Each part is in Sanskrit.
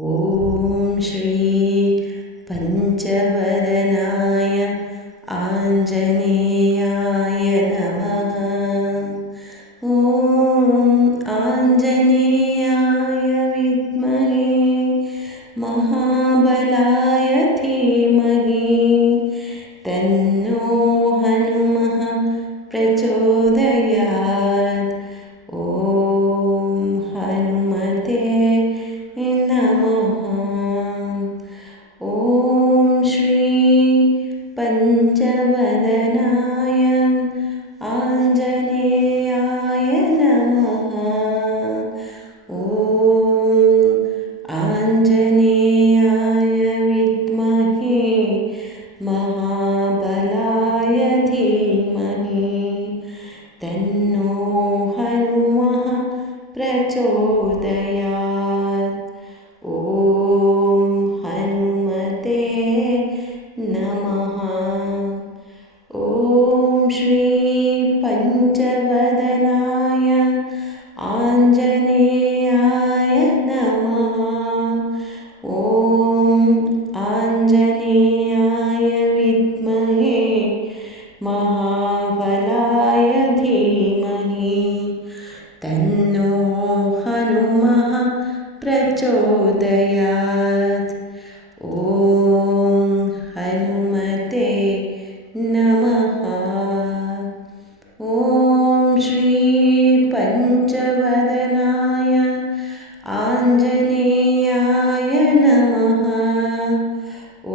ॐ श्री पञ्चवदनाय आञ्जनेयाय नमः। ॐ आञ्जनेयाय विद्महे महाबलाय धीमहि तन्नो हनुमः प्रचोदयात्। ॐ हनुमते ॐ श्री पञ्चवदनाय आञ्जनेयाय नमः। ॐ आञ्जनेयाय विद्महे महाबलाय धीमहि तन्नो हनुमः प्रचोदयात्। ॐ हनुमते नमः। ॐ श्री पञ्चवदनाय आञ्जनेयाय नमः। ॐ आञ्जनेयाय विद्महे महाबलाय धीमहि तन्नो हनुमः प्रचोदयात्। ॐ हनुमते नमः। ॐ श्री पञ्चवदनाय आञ्जनेयाय नमः।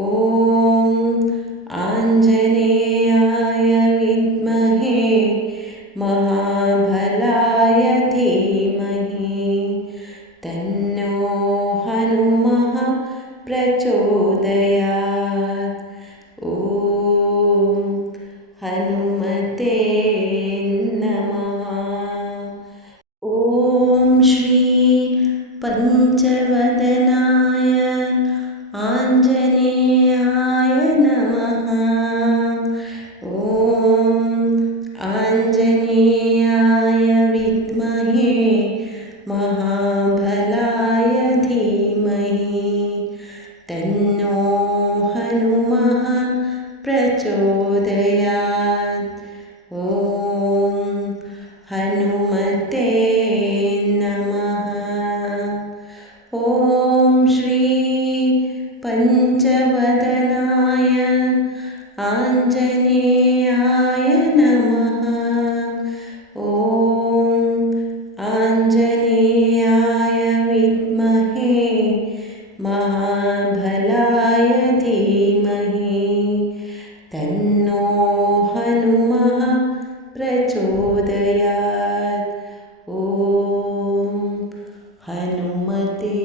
ॐ आञ्जनेयाय विद्महे महाबलाय धीमहि तन्नो हनुमः प्रचोदयात्। ॐ हनुमते नमः। ॐ श्री पञ्चवदनाय आञ्जनेयाय नमः। ॐ आञ्जनेयाय विद्महे महाबलाय धीमहि तन्नो हनुमः प्रचोदयात्। ॐ हनुमते नमः। ॐ श्री पञ्चवदनाय आञ्जनेयाय नमः। ॐ आञ्जनेयाय विद्महे महाबलाय धीमहि तन्नो हनुमः प्रचोदयात्। ॐ हनुमते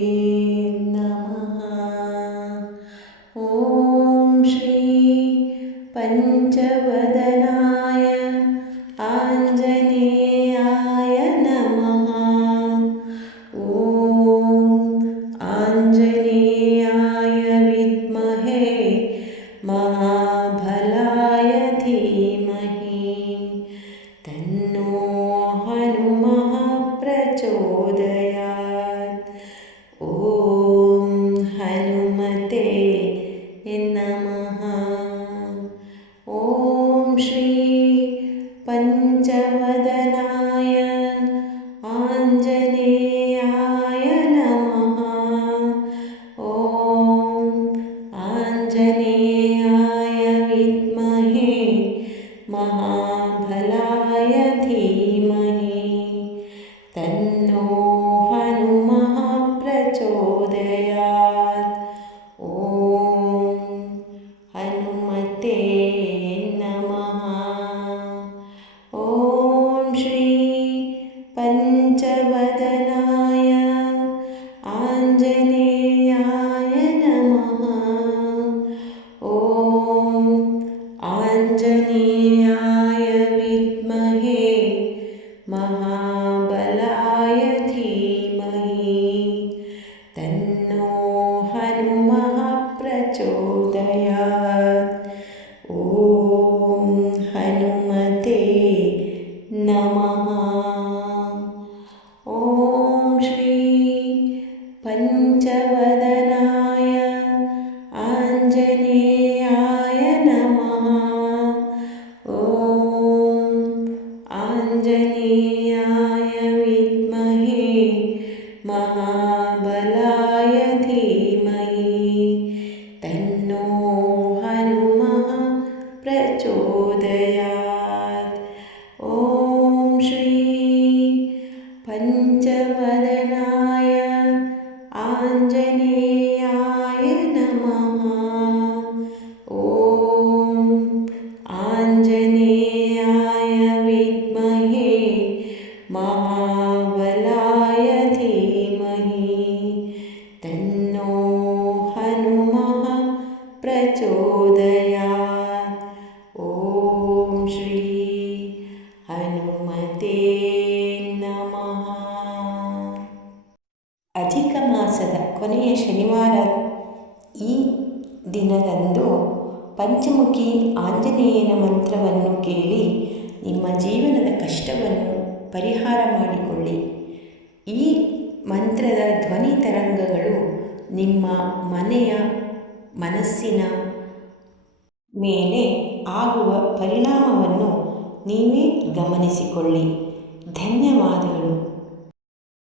नमः। ॐ श्री पञ्चवदनाय आञ्जनेयाय नमः। ॐ आञ्जनेयाय विद्महे महाबलाय धीमहि तन्नो हनुमः प्रचोदयात्। ॐ हनुमते नमः। ॐ श्री पञ्चवदनाय आञ्जनेयाय नमः। ॐ आञ्जनेयाय विद्महे महाबलाय धीमहि तन्नो हनुमः प्रचोदयात्। ॐ हनुमते नमः। ॐ श्री पञ्चवदनाय आञ्जनेयाय नमः। ॐ आञ्जनेयाय विद्महे महाबलाय धीमहि तन्नो हनुमः प्रचोदयात्। ॐ हनुमते नमः। ॐ श्री पञ्च पञ्चवदनाय आञ्जनेयाय नमः। ॐ आञ्जनेयाय विद्महे महाबलाय धीमहि तन्नो हनुमः प्रचोदयात्। ॐ श्री पञ्चवदनाय आञ्जनेयाय नमः। ॐ आञ्जनेयाय विद्महे महाबलाय धीमहि तन्नो हनुमः प्रचोदयात्। ॐ श्री हनुमते नमः। ಅಧಿಕ ಮಾಸದ ಕೊನೆಯ ಶನಿವಾರ ಈ ದಿನದಂದು ಪಂಚಮುಖಿ ಆಂಜನೇಯನ ಮಂತ್ರವನ್ನು ಕೇಳಿ ನಿಮ್ಮ ಜೀವನದ ಕಷ್ಟವನ್ನು ಪರಿಹಾರ ಮಾಡಿಕೊಳ್ಳಿ. ಈ ಮಂತ್ರದ ಧ್ವನಿ ತರಂಗಗಳು ನಿಮ್ಮ ಮನಸ್ಸಿನ ಮೇಲೆ ಆಗುವ ಪರಿಣಾಮವನ್ನು ನೀವೇ ಗಮನಿಸಿಕೊಳ್ಳಿ. ಧನ್ಯವಾದಗಳು.